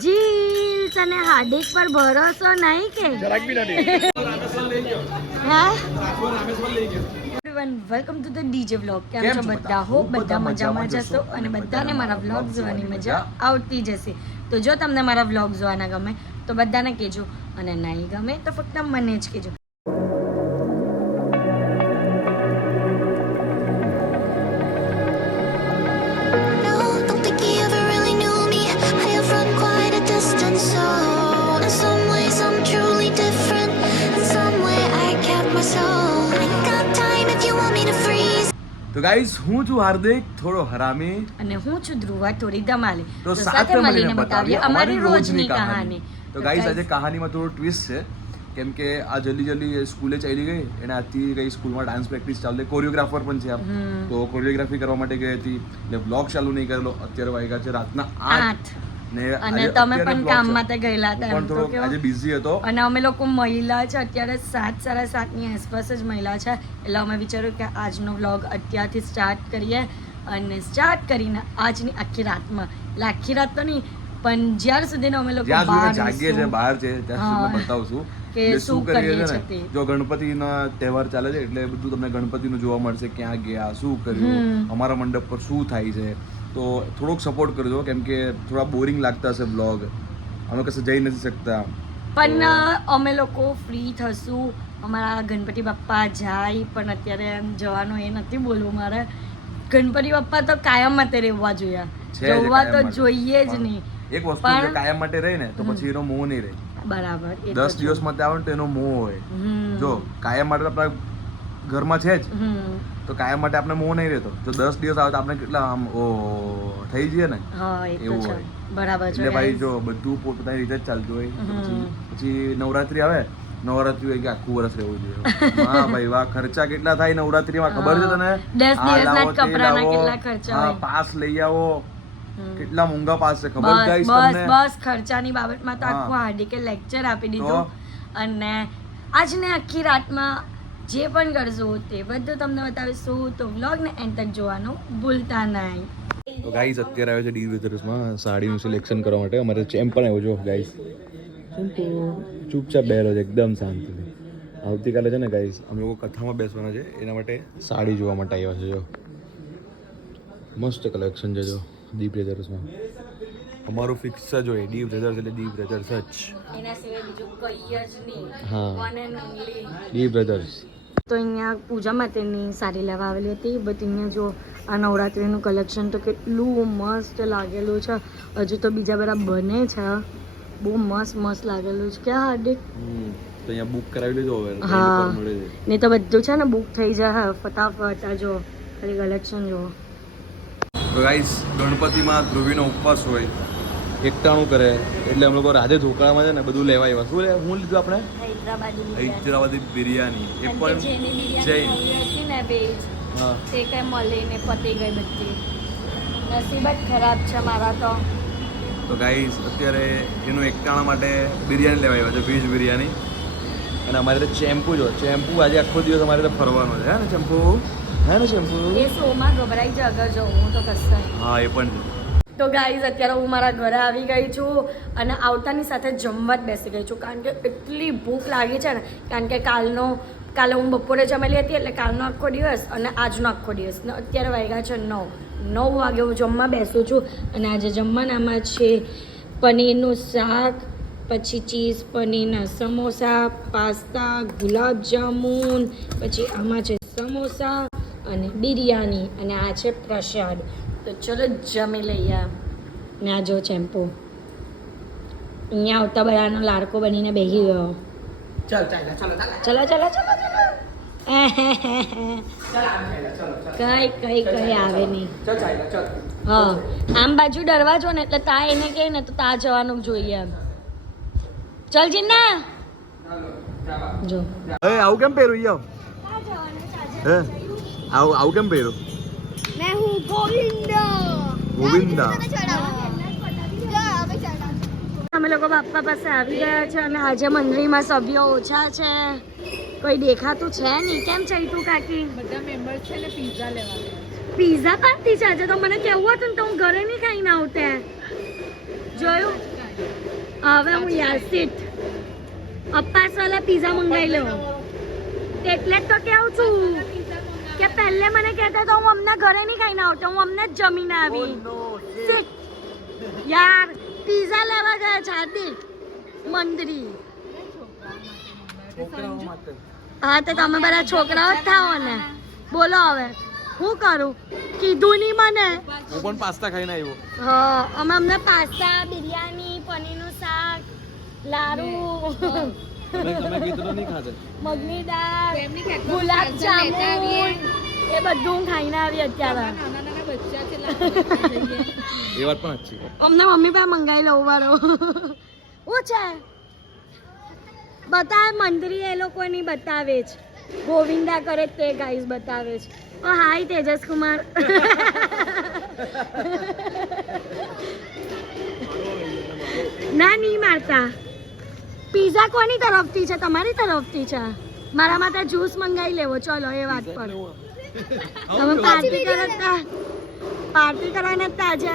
જી તને હાર્દિક પર ભરોસો નહીં કે જરાક બી નથી હા welcome to the DJ vlog. કેમ છો બધા? હો બધા મજામાં જશો અને બધાને મારા વ્લોગ જોવાની મજા આવતી જશે. તો જો તમને મારા વ્લોગ જોવાના ગમે તો બધાને કહેજો અને નહીં ગમે તો ફક્ત મને જ કહેજો. તો ગાઈસ હું છું હાર્દિક થોડો હરામી અને હું છું ધ્રુવા થોડી ધમાલી. તો સાથે મળીને બતાવીએ અમારી રોજની કહાની. તો ગાઈસ આજે કહાનીમાં થોડો ટ્વિસ્ટ છે કેમ કે આ જલ્દી સ્કૂલે ચાલી ગઈ એને આજથી ગઈ સ્કૂલમાં ડાન્સ પ્રેક્ટિસ ચાલે કોરિયોગ્રાફર પણ છે આમ તો કોરિયોગ્રાફી કરવા માટે ગઈ હતી એટલે બ્લોગ ચાલુ નહીં કરેલો. અત્યારે વાગ્યા છે રાતના 8 ને અને તમે પણ કામમાં તે ગયેલા હતા પણ થોડો આજે બિઝી હતો અને અમે લોકો મહિલા છે અત્યારે 7:30 ની આસપાસ જ મહિલા છે એટલે અમે વિચાર્યું કે આજનો વ્લોગ અત્યારથી સ્ટાર્ટ કરીએ અને સ્ટાર્ટ કરીને આજની આખી રાતમાં એટલે આખી રાત તો નહીં પણ જ્યાર સુધી અમે લોકો જાગીએ છે બહાર છે ત્યાં સુધી બતાવશું કે શું કરીએ છે. જો ગણપતિના તહેવાર ચાલે છે એટલે બધું તમને ગણપતિનું જોવા મળશે ક્યાં ગયા શું કર્યું અમારા મંડપ પર શું થાય છે તો થોડોક સપોર્ટ કરજો કેમ કે થોડા બોરિંગ લાગતા હશે બ્લોગ અમે કશે જઈ નથી શકતા પણ અમે લોકો ફ્રી થશું અમારા ગણપતિ બાપ્પા જાય પણ અત્યારે જવાનું એ નથી બોલવું મારે. ગણપતિ બાપ્પા તો કાયમ માટે રહેવા જોઈએ જોવા તો જોઈએ જ નહીં. એક વસ્તુ જો કાયમ માટે રહે ને તો પછી એનો મોહ નહીં રહે. બરાબર 10 દિવસ માટે આવે ને તો એનો મોહ હોય. જો કાયમ માટે આપણા ઘરમાં છે જ તો કાયમ માટે આપણે મોહ નહીં રહેતો. જો 10 દિવસ આવે તો આપણે કેટલા આમ ઓ થઈ જઈએ ને એવું હોય. બરાબર છે એટલે ભાઈ જો બધું પોતાની રીતે જ ચાલતું હોય પછી નવરાત્રી આવે નવરાત્રી હોય કે આખું વર્ષ રહેવું જોઈએ. હા ભાઈ વાહ ખર્ચા કેટલા થાય નવરાત્રીમાં ખબર છે તને? 10 દિવસના કપડાના કેટલા ખર્ચા હોય. પાસ લઈ આવો કેટલા મોંઘા પાસ છે ખબર ગાઈસ તમને? બસ ખર્ચાની બાબતમાં તો આખું હાર્દિકે લેક્ચર આપી દીધું અને આજને આખી રાતમાં જે પણ કરશો તે બધું તમને બતાવીશું તો વ્લોગને એન્ડ તક જોવાનું ભૂલતા નહીં. તો ગાઈસ અત્યારે આવ્યો છે ડી વેધર્સમાં સાડીનું સિલેક્શન કરવા માટે. અમારે ચેમ્પ પણ આવ્યો છો ગાઈસ ચૂપચાપ બેઠો છે એકદમ શાંતિથી. આવતીકાલે છે ને ગાઈસ અમે લોકો કથામાં બેસવાના છે એના માટે સાડી જોવા માટે આવ્યા છે. જો મસ્ત કલેક્શન છે જો ડી બ્રધર્સમાં. અમારું ફિક્સ જ હોય ડી બ્રધર્સ એટલે ડી બ્રધર્સ જ. એના સિવાય બીજું કંઈ જ નહીં. હા one and only D brothers. તો અહીંયા પૂજા માટેની સાડી લેવા આવેલી હતી બટ અહીંયા જો આ નવરાત્રિનું કલેક્શન તો કેટલું મસ્ત લાગેલું છે. હજુ તો બીજા બધા બને છે બહુ મસ્ત લાગેલું છે. ક્યાં હાર્દિક તો અહીંયા બુક કરાવી લેજો હવે. હા નહીં તો બધું છે ને બુક થઈ જાય ફટાફટ. આ જો ખાલી કલેક્શન જો. તો ગાઈસ ગણપતિમાં ધ્રુવીનો ઉપવાસ હોય એકટાણું કરે એટલે અમે લોકો રાધે ઢોકળામાં છે ને બધું લેવા આવ્યા. શું હું લીધું આપણે? હૈદરાબાદી બિરયાની. એ પણ જૈન. હા તે કઈ મળીને પતી ગઈ બધી. નસીબ જ ખરાબ છે મારા તો. તો ગાઈસ અત્યારે એનું એકટાણા માટે બિરયાની લેવા આવ્યા છે વેજ બિરયાની. અને અમારે તો ચેમ્પુ જો ચેમ્પુ આજે આખો દિવસ અમારે તો ફરવાનો છે. હે ને ચેમ્પુ? હે ને ચેમ્પુ? એ શોમાં ગભરાઈ જાય અગર જો હું તો કશે. હા એ પણ તો ગાઈઝ અત્યારે હું મારા ઘરે આવી ગઈ છું અને આવતાની સાથે જમવા જ બેસી ગઈ છું કારણ કે એટલી ભૂખ લાગી છે ને કારણ કે કાલે હું બપોરે જમેલી હતી એટલે કાલનો આખો દિવસ અને આજનો આખો દિવસ ને અત્યારે વાગ્યા છે 9 વાગે હું જમવા બેસું છું અને આજે જમવાનામાં છે પનીરનું શાક પછી ચીઝ પનીરના સમોસા પાસ્તા ગુલાબજામુન પછી આમાં છે સમોસા અને બિરયાની અને આ છે પ્રસાદ. તો ચલો જમી લઈએ. ને આ જો ચેમ્પુ અહીંયા આવતા બધાનો લાડકો બનીને બેસી ગયો. ચલો કઈ આવે નહીં. હા આમ બાજુ ડરવા જો ને એટલે તા એને કહે ને તો તા જવાનું જોઈએ એમ. ચલ જીના જો આવું કેમ પહેર્યું? હે આવું કેમ પહેર્યું? मैं हूँ ગોવિંદા. અમે લોકો બાપ્પા પાસે આવી ગયા છે અને આજે મંડળીમાં સભ્યો ઓછા છે કોઈ દેખાતું છે નહીં. કેમ ચૈતું કાકી? બધા મેમ્બર છે ને પિઝા લેવા. પિઝા પાર્ટી છે આજે તો મને કેવું હતું ને તો હું ઘરે નહીં ખાઈને આવતે. જોયું હવે હું યાસીટ અપ્પાસ વાલા પીઝા મંગાવી લો એટલે જ તો કેવું છું કે પહેલે મને કહેતા તો હું અમને ઘરે નહીં ખાઈને આવતો હું અમને જ જમીને આવી Shit. યાર પીઝા લેવા ગયા છે હાર્દિક મંદરી હા તો તમે બધા છોકરાઓ જ થાઓ ને બોલો હવે શું કરું કીધું નહીં મને હું પણ પાસ્તા ખાઈને આવ્યો હા અમને પાસ્તા બિરયાની પનીરનું શાક લાડુ તમે કીધું નહીં ખાધે મગની દાળ ગુલાબ જામુન એ બધું હું ખાઈને આવી અત્યારે એ વાત પણ अच्छी અમને મમ્મી પાસે મંગાવી લઉં વાળો શું છે બતાવે મંદરી એ લોકોની બતાવે છે ગોવિંદા કરે તે ગાઈસ બતાવે છે ઓ હાય તેજસ કુમાર ના નહીં મારતા પીઝા કોની તરફથી છે તમારી તરફથી છે મારા માટે જ્યુસ મંગાવી લેવો ચલો એ વાત પર તમે પાર્ટી કરવાના હતા આજે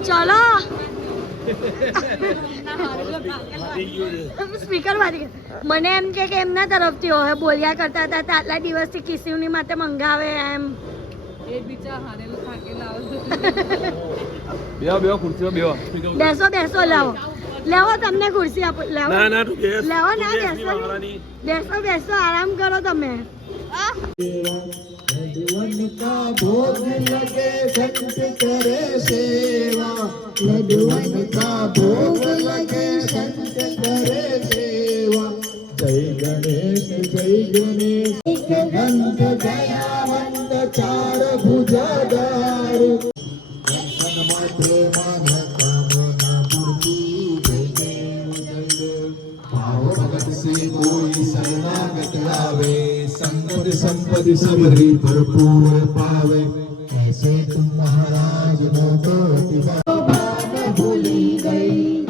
ચલો સ્પીકર માંથી મને એમ કે એમના તરફથી હોય બોલ્યા કરતા હતા આટલા દિવસથી કિસીવની માટે મંગાવે એમ બેહો ખુરશીમાં બેહો બેસો લેવો તમને ખુરશી આપો લેવો ના તું બેસ લેવો ના બેસો આરામ કરો તમે लड्डुअन का भोग लगे संत करे सेवा लड्डुअन का भोग लगे संत करे सेवा जय गणेश गंध दयावंत चार भुजगार कोई शरणागत आवे संपद संपद सबरी भरपूर पावे ऐसे तुम महाराज नो तो बात भूली गई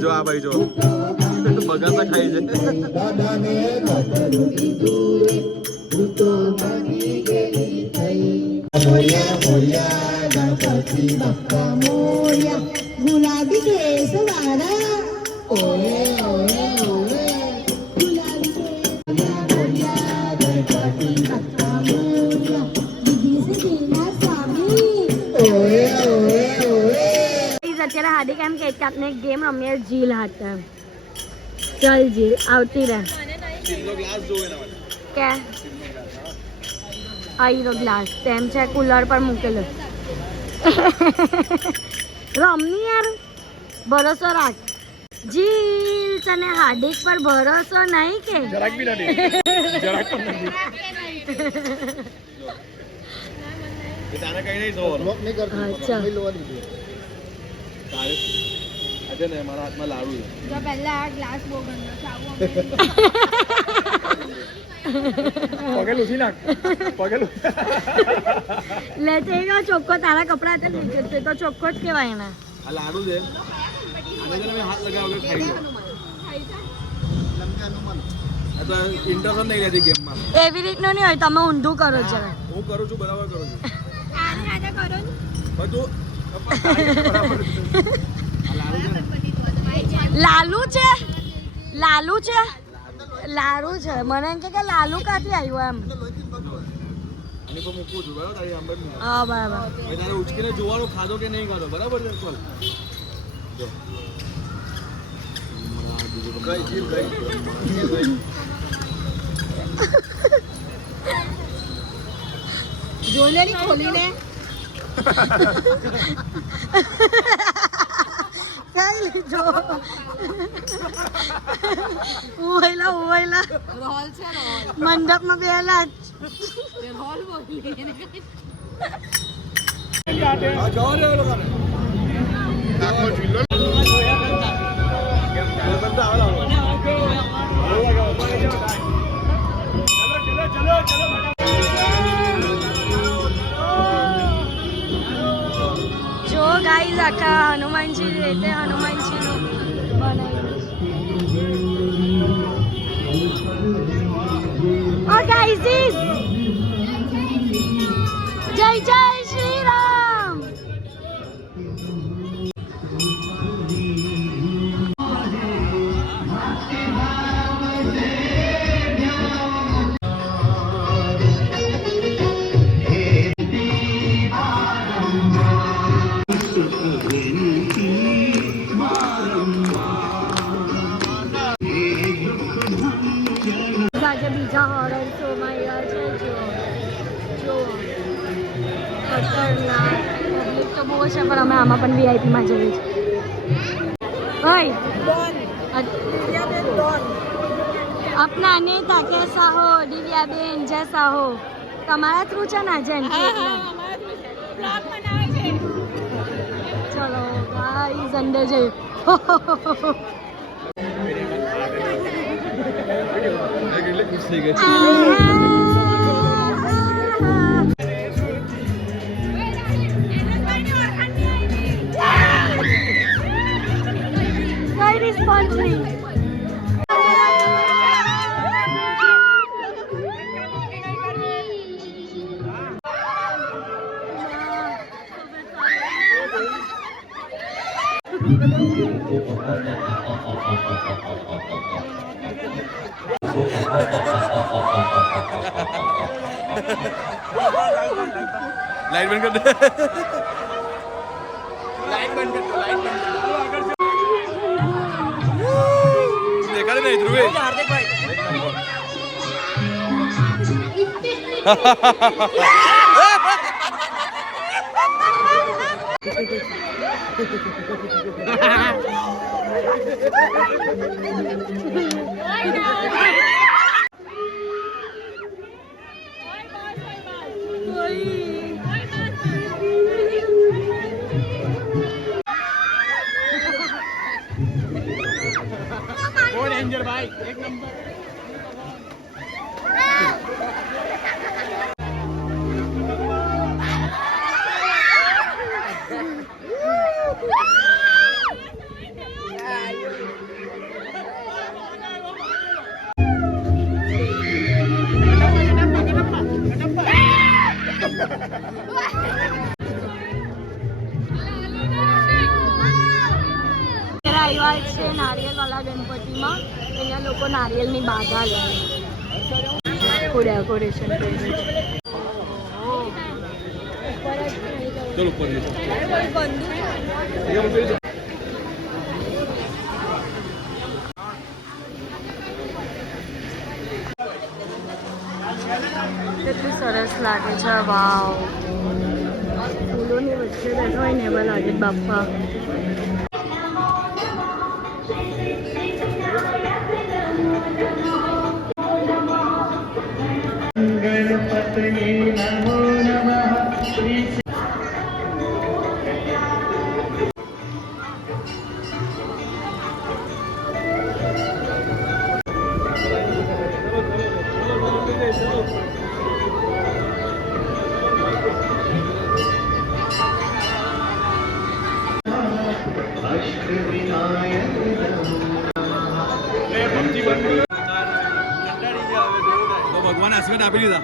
જો આ ભાઈ જો બગાસા ખાઈ છે દાદા ને તો બની ગઈ થઈ મોયા મોયા ગણપતિ બપ્પા મોયા ગુલાબી કેસ વાળા ઓએ ઓએ ઓએ ગુલાબી કેસ મોયા ગણપતિ બપ્પા મોયા દીદી સે દેના સ્વામી ઓએ ઓએ ઓએ અત્યારે હાર્દિક એમ કે આપણે ગેમ રમીએ જીલ હાથે ચલ જીલ આવતી રહે ગ્લાસ જોવે ના કે આઈરો ગ્લાસ તેમ છે કુલર પર મૂકેલો રમની યાર ભરોસો રાખ જીલ તને હાર્દિક પર ભરોસો નહીં કે જરાક બી નથી જરાક પણ નથી તારે કઈ નહીં જોવાનું અચ્છા તારે આજે ને મારા હાથમાં લાડુ છે જો પહેલા આ ગ્લાસ બહુ ગંદો છે આવું પગેલું થી નાખ પગેલું લે તે ચોખ્ખો તારા કપડા હતા તે તો ચોખ્ખો જ કહેવાય ને આ લાડુ છે આને તમે હાથ લગાવ વગર ખાઈ લો આ તો ઇન્ટરેસ્ટ નહીં લેતી ગેમમાં એવી રીતનું નહીં હોય તમે ઊંધું કરો છો હું કરું છું બરાબર કરું છું આને રાજા કરો ને બધું લાલુ છે લાલુ છે લાલુ છે મને એમ કે લાલુ ક્યાંથી આવ્યું એમ આની પર મૂકવું છું બરાબર તારી આંબે હા બરાબર હવે તારે ઉચકીને જોવાનું ખાધો કે નહીં ખાધો બરાબર છે ચાલ જો કઈ જીવ કઈ જોલે ની ખોલીને કઈ જો ઉવેલા રોલ છે રોલ મંડપમાં બેલા રોલ બોલી એને આ જાવ રે લોકોને આખો જિલ્લો બંદા આવા જો ગાઈઝ આખા હનુમાનજી રીતે હનુમાનજીનું બનાવ્યું ઓ ગાઈઝ જય શ્રી રામ. આજે બીજા હોરર શોમાં એવા છે જો ખતરનાક પબ્લિક તો બહુ છે પણ અમે આમાં પણ વીઆઈપીમાં જઈએ છીએ ભાઈ अपना नेता कैसा हो दिव्या बेन जैसा हो તમારા થ્રુ છે ને જેમ ચલો ગાઈસ અંદર જઈ કઈ રિસ્પોન્સ નહીં लाइट बंद कर दे लाइट बंद कर देखा नहीं ध्रुवे हार्दिक भाई डेंजर भाई एक नंबर આવ્યા છે નારિયેલવાળા ગણપતિમાં અહીંયા લોકો નારિયેલની બાધા લે આખું ડેકોરેશન કર્યું चलो ऊपर કેટલું સરસ લાગે છે વાવ ફૂલોની વચ્ચે બેઠો હોય ને એવા લાગે બાપા तो भगवान आशीर्वाद આપી દીધા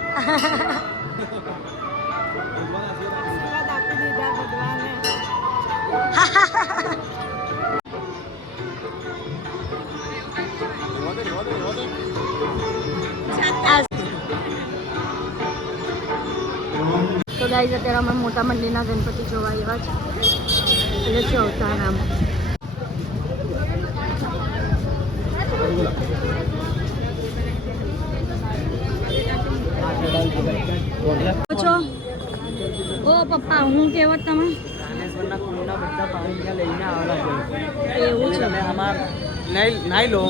તો ગાઈઝ અત્યારે અમે મોટા મંદિરના ગણપતિ જોવા આવ્યા છે એટલે છે અવતારામ છો ઓ પપ્પા હું કહેવત તમે એવું છે નાઈ લો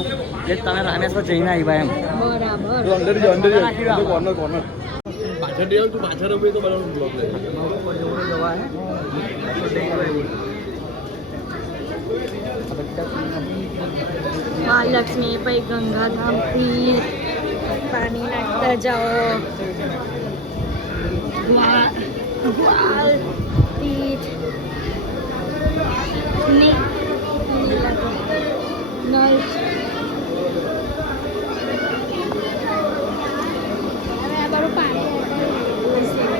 જે તમે રામેશ્વર જઈને આવ્યા એમ બરાબર તો અંદર જો કોર્નર કોર્નર પાછળ દેવ તું પાછળ ઉભી તો બરાબર બ્લોક લે દવા હે મહાલક્ષ્મી પછી ગંગાધામ પીર પાણી નાખતા જાઓ ગ્વાલ પીઠ નલ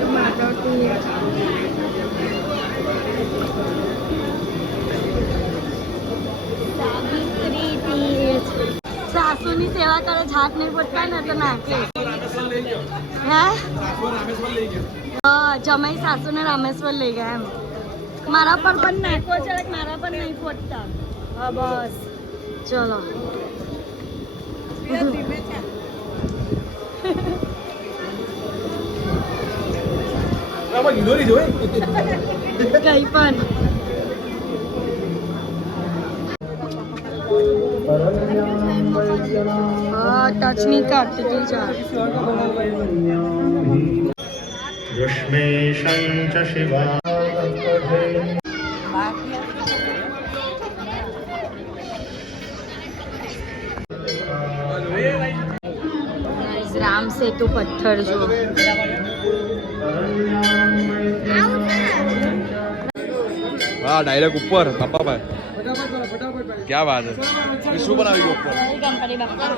માધવ તીર્થ હાથ નહીં પોતતા ને તો નાખે હા જમાઈ સાસુ ને રામેશ્વર લઈ ગયા એમ મારા પર પણ નાખો છે મારા પર નહીં પોતતા હા બસ ચલો કઈ પણ ટચ નહીં કાઢતી ચાલ ऋष्मेशं च शिवाकटे રામ સેતુ પથ્થર જો હા ડાયરેક્ટ ઉપર બાપા ભાઈ ક્યાં વાત છે શું બનાવી ગયો ઉપર ગણપતિ બાપા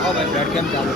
આવો ભાઈ બેટ કેમ ચાલે